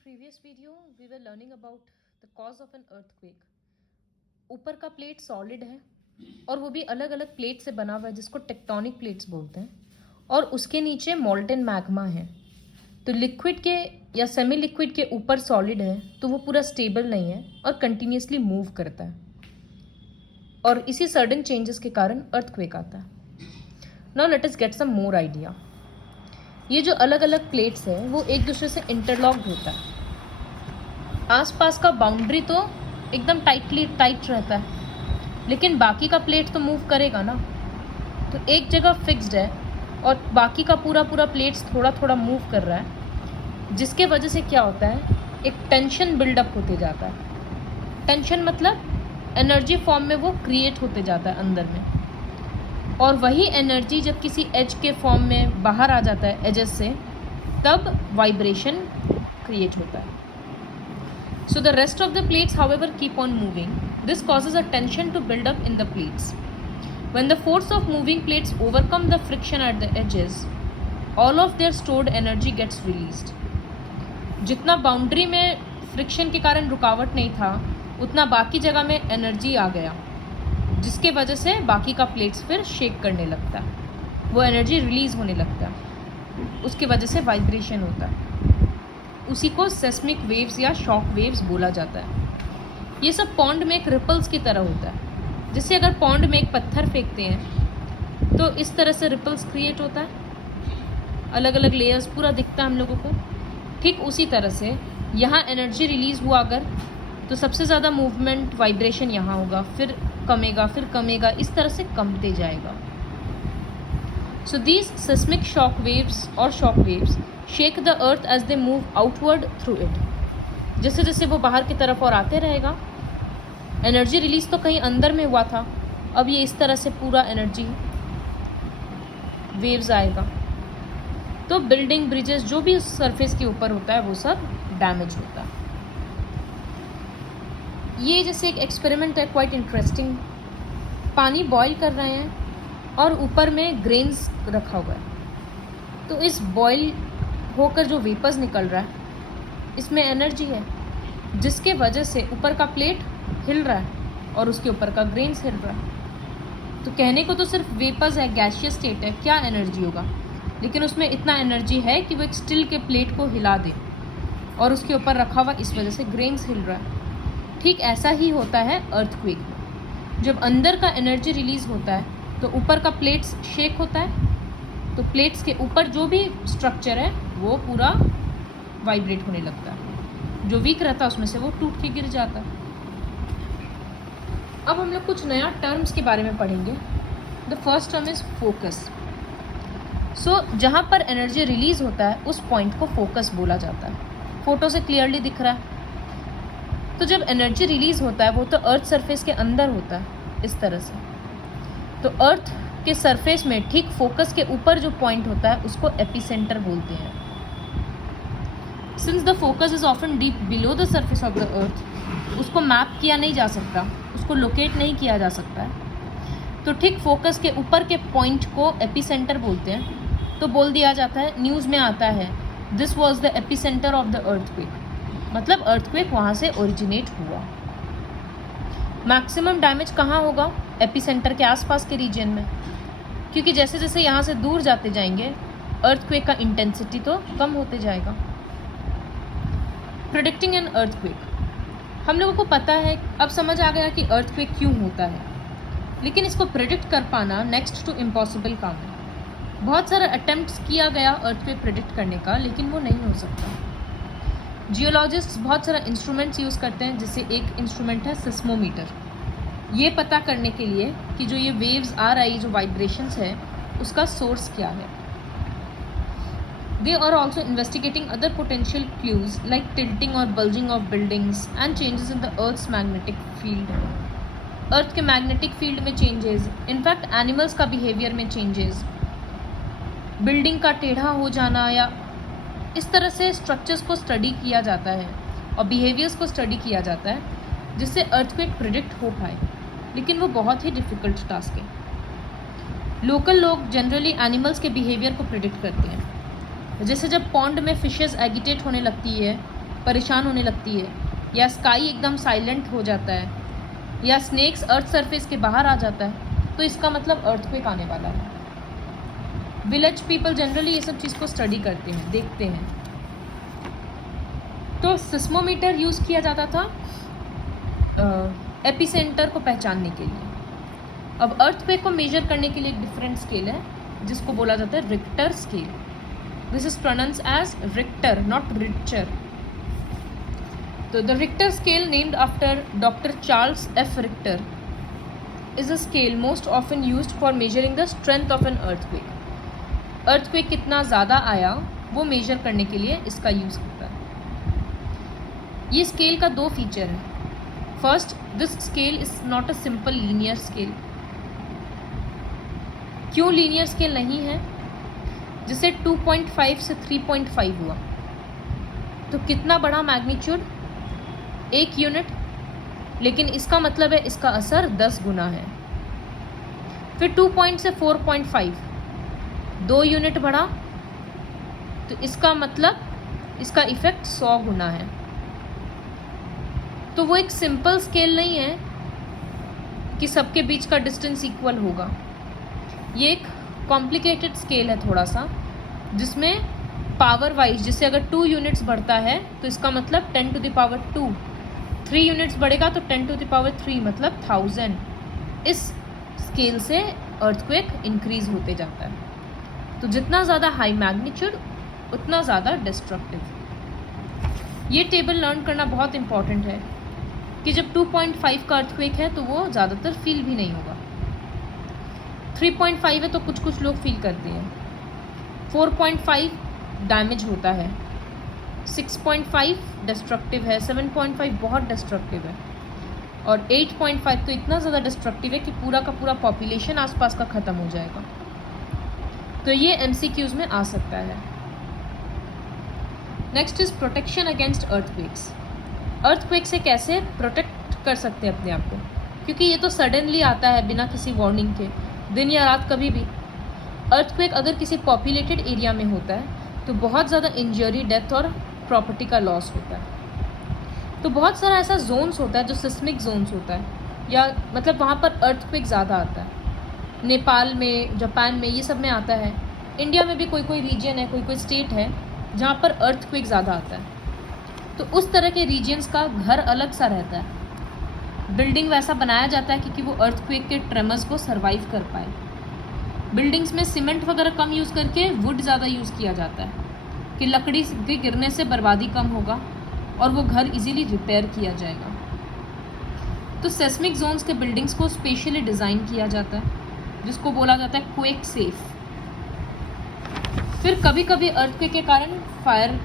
previous video we were learning about the cause of an earthquake. ऊपर का plate solid है और वो भी अलग अलग प्लेट से बना हुआ है जिसको टेक्टोनिक प्लेट्स बोलते हैं और उसके नीचे मॉल्टेन मैग्मा है। तो लिक्विड के या सेमी लिक्विड के ऊपर सॉलिड है तो वो पूरा स्टेबल नहीं है और कंटिन्यूसली मूव करता है और इसी सडन चेंजेस के कारण अर्थक्वेक आता है। Now let us get some more idea. ये जो अलग अलग प्लेट्स है वो एक दूसरे से इंटरलॉक्ड होता है। आसपास का बाउंड्री तो एकदम टाइट रहता है, लेकिन बाकी का प्लेट तो मूव करेगा ना। तो एक जगह फिक्स्ड है और बाकी का पूरा प्लेट्स थोड़ा थोड़ा मूव कर रहा है, जिसके वजह से क्या होता है, एक टेंशन बिल्डअप होते जाता है। टेंशन मतलब एनर्जी फॉर्म में वो क्रिएट होते जाता है अंदर में, और वही एनर्जी जब किसी एज के फॉर्म में बाहर आ जाता है एजेस से, तब वाइब्रेशन क्रिएट होता है। So the rest of the plates however keep on moving. This causes a tension to build up in the plates. When the force of moving plates overcome the friction at the edges, all of their stored energy gets released. जितना boundary में friction के कारण रुकावट नहीं था, उतना बाकी जगह में एनर्जी आ गया, जिसके वजह से बाकी का प्लेट्स फिर शेक करने लगता है, वो एनर्जी रिलीज होने लगता है, उसके वजह से वाइब्रेशन होता है। उसी को सेस्मिक वेव्स या शॉक वेव्स बोला जाता है। ये सब पॉन्ड में एक रिपल्स की तरह होता है। जैसे अगर पॉन्ड में एक पत्थर फेंकते हैं तो इस तरह से रिपल्स क्रिएट होता है, अलग अलग लेयर्स पूरा दिखता है हम लोगों को। ठीक उसी तरह से यहाँ एनर्जी रिलीज़ हुआ अगर, तो सबसे ज़्यादा मूवमेंट वाइब्रेशन यहाँ होगा, फिर कमेगा, इस तरह से कमते जाएगा। So these seismic shock waves or shock waves shake the earth as they move outward through it. जैसे जैसे वो बाहर की तरफ और आते रहेगा, एनर्जी रिलीज तो कहीं अंदर में हुआ था, अब ये इस तरह से पूरा एनर्जी वेव्स आएगा, तो बिल्डिंग, ब्रिजेस, जो भी उस सरफेस के ऊपर होता है वो सब डैमेज होता है। ये जैसे एक एक्सपेरिमेंट है, क्वाइट इंटरेस्टिंग। पानी बॉईल कर रहे हैं और ऊपर में ग्रेन्स रखा हुआ है, तो इस बॉईल होकर जो वेपर्स निकल रहा है, इसमें एनर्जी है, जिसके वजह से ऊपर का प्लेट हिल रहा है और उसके ऊपर का ग्रेन्स हिल रहा है। तो कहने को तो सिर्फ वेपर्स है, गैसियस स्टेट है, क्या एनर्जी होगा, लेकिन उसमें इतना एनर्जी है कि वो एक स्टिल के प्लेट को हिला दे और उसके ऊपर रखा हुआ, इस वजह से ग्रेन्स हिल रहा है। ठीक ऐसा ही होता है अर्थक्वेक में। जब अंदर का एनर्जी रिलीज होता है तो ऊपर का प्लेट्स शेक होता है, तो प्लेट्स के ऊपर जो भी स्ट्रक्चर है वो पूरा वाइब्रेट होने लगता है, जो वीक रहता है उसमें से वो टूट के गिर जाता है। अब हम लोग कुछ नया टर्म्स के बारे में पढ़ेंगे। The first term is focus. So जहाँ पर एनर्जी रिलीज होता है उस पॉइंट को फोकस बोला जाता है। फोटो से क्लियरली दिख रहा है। तो जब एनर्जी रिलीज होता है वो तो अर्थ सरफेस के अंदर होता है, इस तरह से। तो अर्थ के सरफेस में ठीक फोकस के ऊपर जो पॉइंट होता है उसको एपिसेंटर बोलते हैं। Since the focus is often deep below the surface of the earth, उसको मैप किया नहीं जा सकता, उसको लोकेट नहीं किया जा सकता है, तो ठीक फोकस के ऊपर के पॉइंट को एपिसेंटर बोलते हैं। तो बोल दिया जाता है, न्यूज़ में आता है, this was the epicentre of the earthquake, मतलब अर्थक्वेक वहाँ से ओरिजिनेट हुआ। मैक्सिमम डैमेज कहाँ होगा? एपिसेंटर के आसपास के रीजन में, क्योंकि जैसे जैसे यहाँ से दूर जाते जाएंगे अर्थक्वेक का इंटेंसिटी तो कम होते जाएगा। प्रेडिक्टिंग एन अर्थक्वेक, हम लोगों को पता है, अब समझ आ गया कि अर्थक्वेक क्यों होता है, लेकिन इसको प्रेडिक्ट कर पाना नेक्स्ट टू इम्पॉसिबल काम है। बहुत सारा अटेम्प्ट्स किया गया अर्थक्वेक प्रेडिक्ट करने का, लेकिन वो नहीं हो सकता। जियोलॉजिस्ट्स बहुत सारा इंस्ट्रूमेंट्स यूज़ करते हैं, जिससे एक इंस्ट्रूमेंट है सिस्मोमीटर, ये पता करने के लिए कि जो ये वेव्स आ रही, जो वाइब्रेशंस है, उसका सोर्स क्या है। They are also investigating other potential clues like tilting और bulging of buildings and changes in the earth's magnetic field. Earth के मैग्नेटिक फील्ड में चेंजेस, इनफैक्ट एनिमल्स का बिहेवियर में चेंजेस, बिल्डिंग का टेढ़ा हो जाना, या इस तरह से स्ट्रक्चर्स को स्टडी किया जाता है और बिहेवियर्स को स्टडी किया जाता है, जिससे अर्थक्वेक प्रेडिक्ट हो पाए, लेकिन वो बहुत ही डिफ़िकल्ट टास्क है। लोकल लोग जनरली एनिमल्स के बिहेवियर को प्रेडिक्ट करते हैं। जैसे जब पॉन्ड में फिशेस एगिटेट होने लगती है परेशान होने लगती है, या स्काई एकदम साइलेंट हो जाता है, या स्नेक्स अर्थ सरफेस के बाहर आ जाता है, तो इसका मतलब अर्थक्वेक आने वाला है। विलेज पीपल जनरली ये सब चीज़ को स्टडी करते हैं, देखते हैं। तो सिस्मोमीटर यूज़ किया जाता था एपिसेंटर को पहचानने के लिए। अब अर्थक्वेक को मेजर करने के लिए एक डिफरेंट स्केल है जिसको बोला जाता है Richter scale. This is pronounce as Richter, not Richter. तो the Richter scale, named after doctor Charles F Richter, is a scale most often used for measuring the strength of an earthquake. Earthquake कितना ज़्यादा आया वो major करने के लिए इसका use होता है। ये स्केल का दो फीचर है। First, this scale is not a simple linear scale. क्यों लीनियर स्केल नहीं है? जिसे 2.5 से 3.5 हुआ तो कितना बड़ा मैग्नीट्यूड? 1 यूनिट, लेकिन इसका मतलब है इसका असर 10 गुना है। फिर 2 से 4.5, 2 यूनिट बढ़ा तो इसका मतलब इसका इफेक्ट 100 गुना है। तो वो एक सिंपल स्केल नहीं है कि सबके बीच का डिस्टेंस इक्वल होगा। ये एक कॉम्प्लिकेटेड स्केल है थोड़ा सा, जिसमें पावर वाइज, जिससे अगर 2 यूनिट्स बढ़ता है तो इसका मतलब 10 to the power 2, 3 यूनिट्स बढ़ेगा तो 10 to the power 3 मतलब 1000। इस स्केल से अर्थक्वेक इंक्रीज होते जाता है। तो जितना ज़्यादा हाई मैग्नीट्यूड उतना ज़्यादा डिस्ट्रक्टिव। ये टेबल लर्न करना बहुत इंपॉर्टेंट है कि जब 2.5 का अर्थक्वेक है तो वो ज़्यादातर फील भी नहीं होगा। 3.5 है तो कुछ कुछ लोग फील करते हैं। 4.5 डैमेज होता है, 6.5 डिस्ट्रक्टिव है, 7.5 बहुत डिस्ट्रक्टिव है, और 8.5 तो इतना ज़्यादा डिस्ट्रक्टिव है कि पूरा का पूरा पॉपुलेशन आसपास का ख़त्म हो जाएगा। तो ये MCQs में आ सकता है। Next is protection against earthquakes. Earthquake से कैसे प्रोटेक्ट कर सकते हैं अपने आप को, क्योंकि ये तो सडनली आता है बिना किसी वार्निंग के, दिन या रात कभी भी। अर्थक्वेक अगर किसी पॉपुलेटेड एरिया में होता है तो बहुत ज़्यादा इंजरी, डेथ और प्रॉपर्टी का लॉस होता है। तो बहुत सारा ऐसा जोन्स होता है जो सिस्मिक जोन्स होता है, या मतलब वहाँ पर अर्थक्वेक ज़्यादा आता है। नेपाल में, जापान में, ये सब में आता है। इंडिया में भी कोई कोई रीजन है, कोई कोई स्टेट है जहाँ पर अर्थक्वेक ज़्यादा आता है। तो उस तरह के रीजन्स का घर अलग सा रहता है, बिल्डिंग वैसा बनाया जाता है क्योंकि वो अर्थक्वेक के ट्रेमर्स को सर्वाइव कर पाए। बिल्डिंग्स में सीमेंट वगैरह कम यूज़ करके वुड ज़्यादा यूज़ किया जाता है कि लकड़ी के गिरने से बर्बादी कम होगा और वो घर इजीली रिपेयर किया जाएगा। तो सेस्मिक जोन्स के बिल्डिंग्स को स्पेशली डिज़ाइन किया जाता है, जिसको बोला जाता है क्वेक सेफ। फिर कभी कभी अर्थक्वेक के कारण फायर,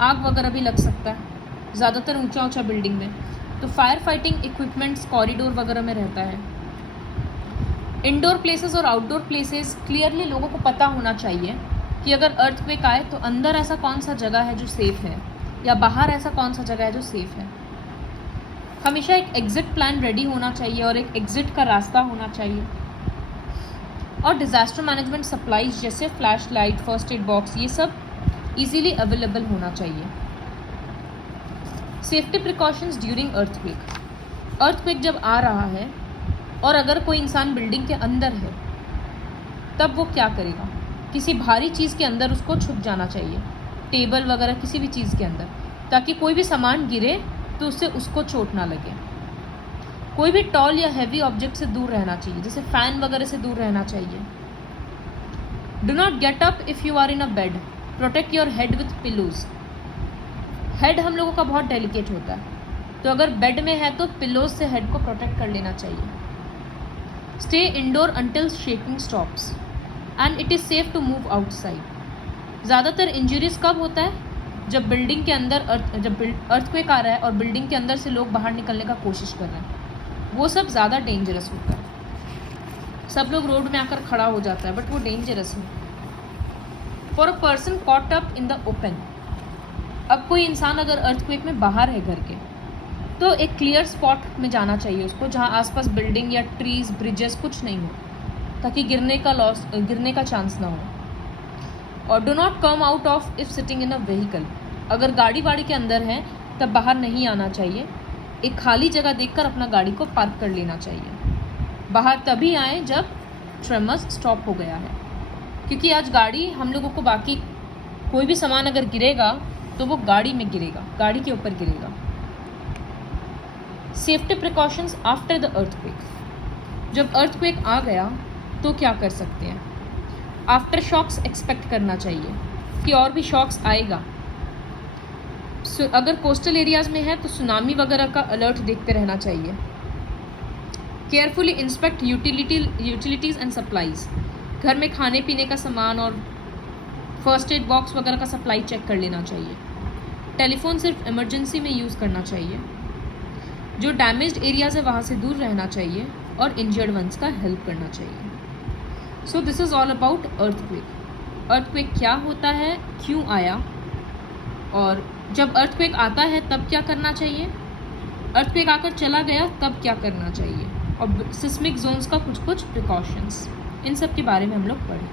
आग वगैरह भी लग सकता है, ज़्यादातर ऊंचा ऊंचा बिल्डिंग में। तो फायर फाइटिंग इक्विपमेंट्स कॉरिडोर वगैरह में रहता है। इंडोर प्लेसेस और आउटडोर प्लेसेस क्लियरली लोगों को पता होना चाहिए कि अगर अर्थक्वेक आए तो अंदर ऐसा कौन सा जगह है जो सेफ़ है, या बाहर ऐसा कौन सा जगह है जो सेफ़ है। हमेशा एक एग्ज़िट प्लान रेडी होना चाहिए और एक एग्ज़िट का रास्ता होना चाहिए। और डिज़ास्टर मैनेजमेंट सप्लाईज जैसे flash light, first aid box, ये सब ईजीली अवेलेबल होना चाहिए। Safety precautions during earthquake. Earthquake जब आ रहा है और अगर कोई इंसान बिल्डिंग के अंदर है तब वो क्या करेगा? किसी भारी चीज़ के अंदर उसको छुप जाना चाहिए, टेबल वगैरह किसी भी चीज़ के अंदर, ताकि कोई भी सामान गिरे तो उससे उसको चोट ना लगे। कोई भी टॉल या हैवी ऑब्जेक्ट से दूर रहना चाहिए, जैसे फ़ैन वगैरह से दूर रहना चाहिए। Do not get up if you are in a bed, protect your head with pillows. Head हम लोगों का बहुत डेलिकेट होता है, तो अगर बेड में है तो पिलोज से हेड को प्रोटेक्ट कर लेना चाहिए। Stay indoor until shaking stops and it is safe to move outside. ज़्यादातर इंजरीज कब होता है? जब बिल्डिंग के अंदर जब अर्थक्वेक आ रहा है और बिल्डिंग के अंदर से लोग बाहर निकलने का कोशिश कर रहे हैं, वो सब ज़्यादा डेंजरस होता है। सब लोग रोड में आकर खड़ा हो जाता है, बट वो डेंजरस है। For a person caught up in the open. अब कोई इंसान अगर अर्थक्वेक में बाहर है घर के, तो एक क्लियर स्पॉट में जाना चाहिए उसको, जहाँ आसपास बिल्डिंग या ट्रीज, ब्रिजेस कुछ नहीं हो, ताकि गिरने का चांस ना हो। और do not come out of if sitting in a vehicle. अगर गाड़ी वाड़ी के अंदर है तब बाहर नहीं आना चाहिए, एक खाली जगह देखकर अपना गाड़ी को पार्क कर लेना चाहिए। बाहर तभी आए जब ट्रेमर्स स्टॉप हो गया है, क्योंकि आज गाड़ी हम लोगों को बाकी कोई भी सामान अगर गिरेगा तो वो गाड़ी में गिरेगा, गाड़ी के ऊपर गिरेगा। Safety precautions after the earthquake. जब अर्थक्वेक आ गया तो क्या कर सकते हैं? आफ्टर शॉक्स एक्सपेक्ट करना चाहिए कि और भी शॉक्स आएगा। अगर कोस्टल एरियाज़ में है तो सुनामी वगैरह का अलर्ट देखते रहना चाहिए। Carefully inspect utilities and supplies. घर में खाने पीने का सामान और फर्स्ट एड बॉक्स वगैरह का सप्लाई चेक कर लेना चाहिए। टेलीफोन सिर्फ इमरजेंसी में यूज़ करना चाहिए। जो डैमेज्ड एरियाज है वहाँ से दूर रहना चाहिए और इंजर्ड वंस का हेल्प करना चाहिए। So this is all about earthquake. Earthquake क्या होता है, क्यों आया, और जब अर्थक्वेक आता है तब क्या करना चाहिए, अर्थक्वेक आकर चला गया तब क्या करना चाहिए, और सिस्मिक जोन्स का कुछ कुछ प्रिकॉशंस, इन सब के बारे में हम लोग पढ़ें।